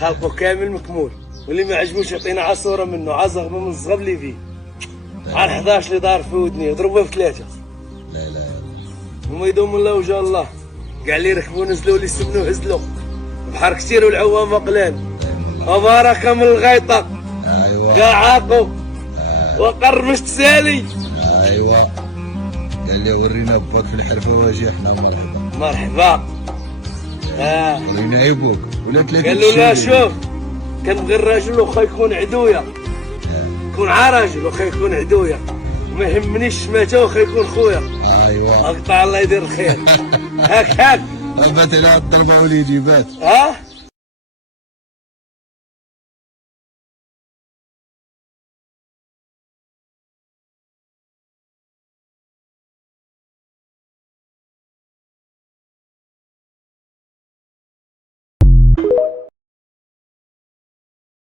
خلقه كامل مكمول، واللي ما عجبوش يعطينا عصوره منه، عزغ من الزغب اللي فيه. على 11 اللي دار في ودني ضربوه في 3. لا لا هما يدوم الله وجه الله، كاع اللي ركبوا نزلوا اللي سمنوا هزلوا، بحر كثير والعوام قلال، وبركه من الغيطه ايوا كاع عاقوا وقرمشت سالي. ايوا قال لي ورينا باك في الحرفه واجي احنا مرحبا. مرحبا. ورينا عيبوك ولا تلاقي قال له لا شوف، كنبغي الراجل واخا يكون عدويا، يكون عراجل واخا يكون عدويا، ما يهمنيش الشماته واخا يكون خويا. ايوا اقطع الله يدير الخير. هاك بات على الضربه وليدي بات.